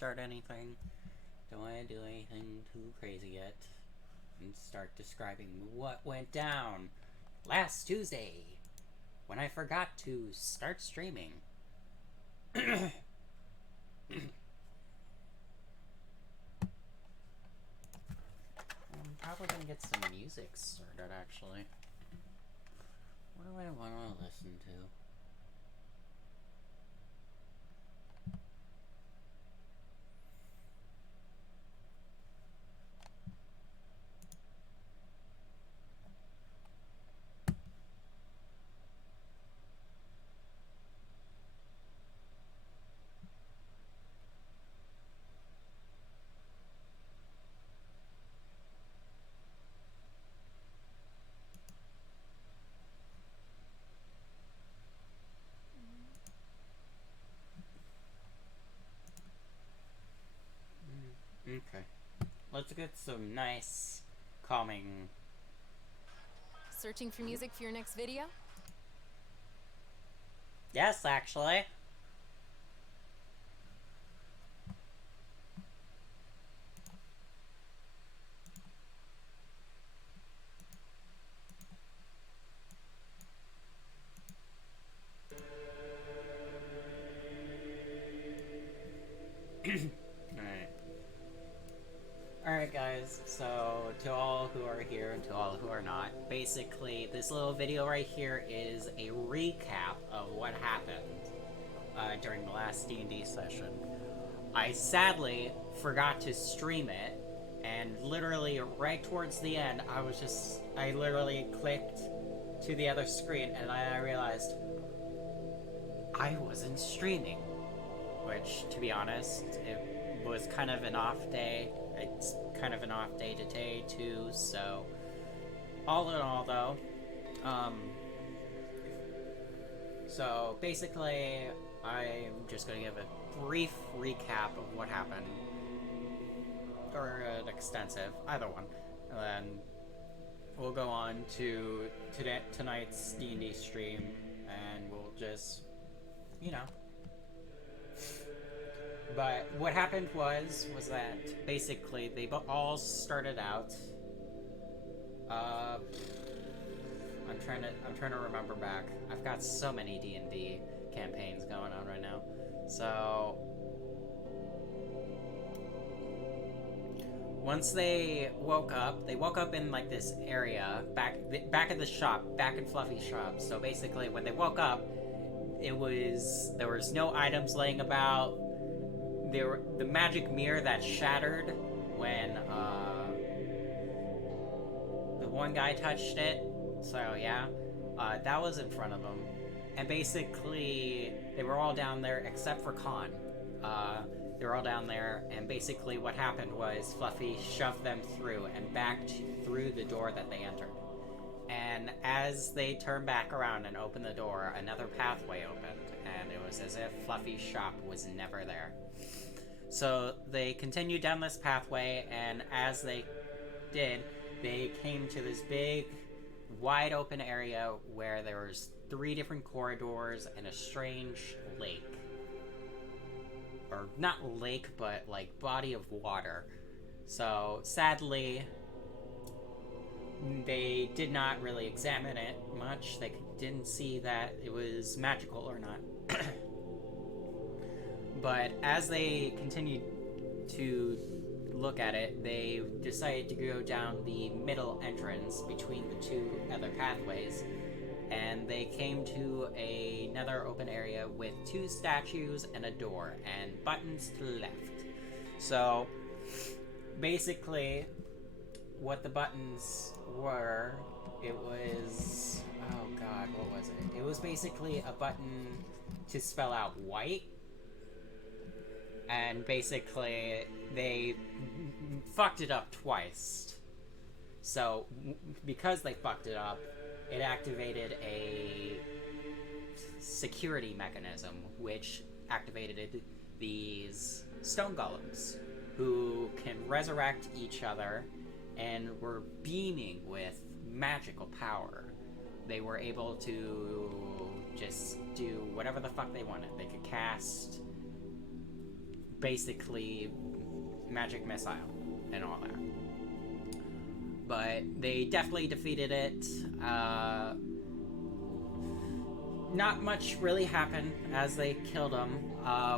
start anything. Don't want to do anything too crazy yet. And start describing what went down last Tuesday when I forgot to start streaming. I'm probably gonna get some music started actually. What do I want to listen to? Okay. Let's get some nice, calming... Searching for music for your next video? Yes, actually. Alright guys, so to all who are here and to all who are not, basically this little video right here is a recap of what happened during the last D&D session. I sadly forgot to stream it, and literally right towards the end, I literally clicked to the other screen and I realized I wasn't streaming. Which, to be honest, it was kind of an off day. It's kind of an off day today, too, so... All in all, though, so, basically, I'm just gonna give a brief recap of what happened. Or an extensive, either one. And then we'll go on to tonight's D&D stream, and we'll just, you know... But what happened was that basically they all started out. I'm trying to remember back. I've got so many D&D campaigns going on right now. So once they woke up in like this area back at the shop, back in Fluffy's shop. So basically, when they woke up, there was no items laying about. The magic mirror that shattered when the one guy touched it. So yeah, that was in front of them, and basically they were all down there except for Khan. They were all down there, and basically what happened was Fluffy shoved them through and backed through the door that they entered. And as they turned back around and opened the door, another pathway opened, and it was as if Fluffy's shop was never there. So they continued down this pathway, and as they did, they came to this big, wide open area where there was 3 different corridors and a strange lake. Or not lake, but like body of water. So sadly, they did not really examine it much. They didn't see that it was magical or not. But as they continued to look at it, they decided to go down the middle entrance between the 2 other pathways, and they came to another open area with 2 statues and a door, and buttons to the left. So, basically, what the buttons were, it was... oh god, what was it? It was basically a button to spell out white, and basically they fucked it up twice. So because they fucked it up, it activated a security mechanism which activated these stone golems who can resurrect each other and were beaming with magical power. They were able to just do whatever the fuck they wanted. They could cast basically magic missile and all that. But they definitely defeated it. Not much really happened as they killed him.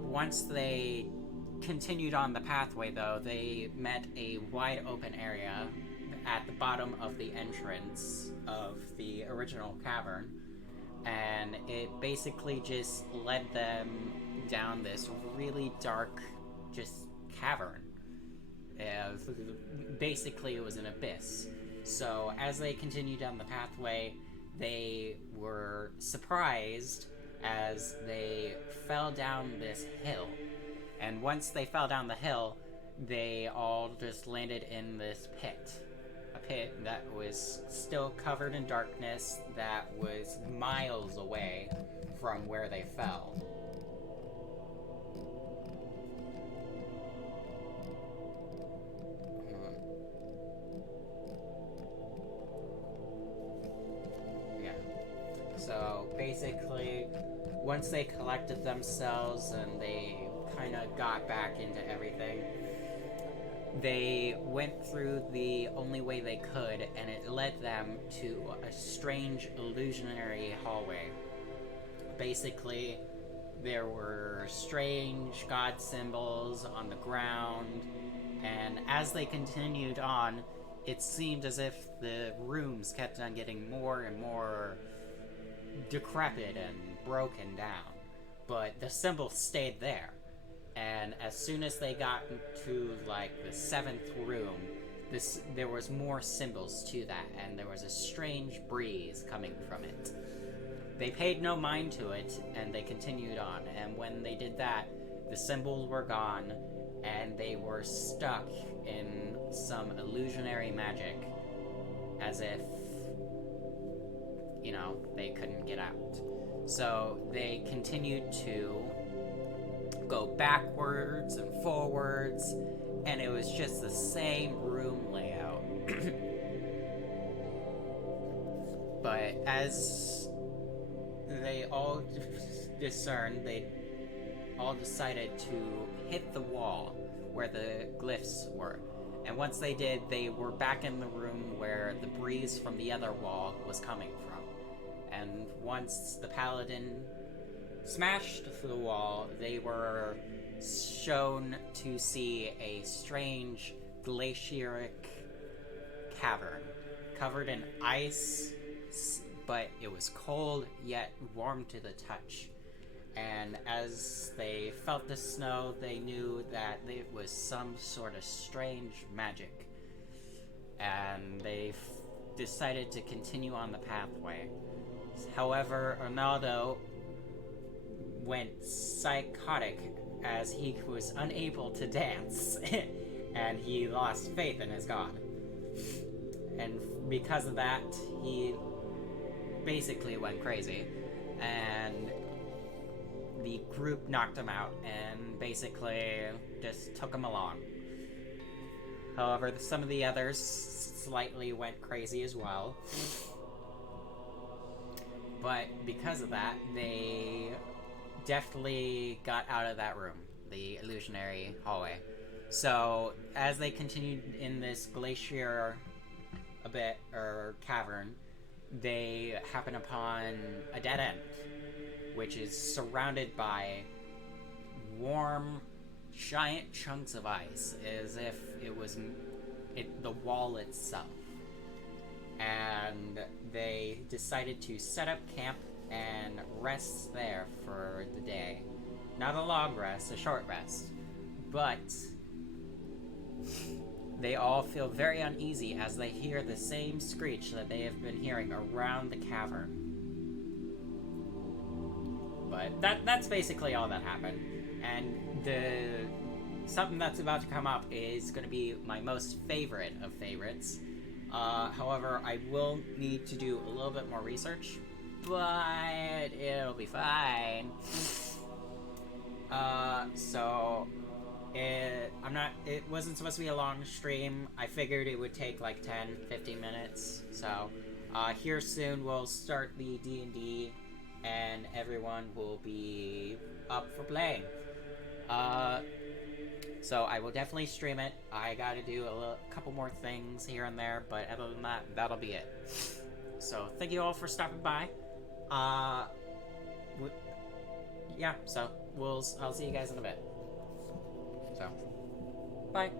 Once they continued on the pathway, though, they met a wide open area at the bottom of the entrance of the original cavern, and it basically just led them down this really dark, just cavern. Basically, it was an abyss. So as they continued down the pathway, they were surprised as they fell down this hill. And once they fell down the hill, they all just landed in this pit. A pit that was still covered in darkness, that was miles away from where they fell. So basically, once they collected themselves and they kind of got back into everything, they went through the only way they could, and it led them to a strange illusionary hallway. Basically, there were strange god symbols on the ground, and as they continued on, it seemed as if the rooms kept on getting more and more decrepit and broken down, but the symbols stayed there. And as soon as they got to like the 7th room, there was more symbols to that, and there was a strange breeze coming from it. They paid no mind to it, and they continued on, and when they did that, the symbols were gone, and they were stuck in some illusionary magic, as if, you know, they couldn't get out. So they continued to go backwards and forwards, and it was just the same room layout. But as they all discerned, they all decided to hit the wall where the glyphs were. And once they did, they were back in the room where the breeze from the other wall was coming from. And once the paladin smashed the wall, they were shown to see a strange glacieric cavern covered in ice, but it was cold yet warm to the touch. And as they felt the snow, they knew that it was some sort of strange magic. And they decided to continue on the pathway. However, Arnaldo went psychotic as he was unable to dance, and he lost faith in his god. And because of that, he basically went crazy, and the group knocked him out and basically just took him along. However, some of the others slightly went crazy as well. But because of that, they definitely got out of that room, the illusionary hallway. So as they continued in this glacier cavern, they happen upon a dead end, which is surrounded by warm, giant chunks of ice, as if it was the wall itself. And they decided to set up camp and rest there for the day. Not a long rest, a short rest. But they all feel very uneasy as they hear the same screech that they have been hearing around the cavern. But that's basically all that happened. And something that's about to come up is going to be my most favorite of favorites. However, I will need to do a little bit more research, but it'll be fine. It wasn't supposed to be a long stream. I figured it would take like 10-15 minutes. So, here soon we'll start the D&D, and everyone will be up for playing. So I will definitely stream it. I gotta do a couple more things here and there, but other than that, that'll be it. So thank you all for stopping by. Yeah, so I'll see you guys in a bit. So, bye.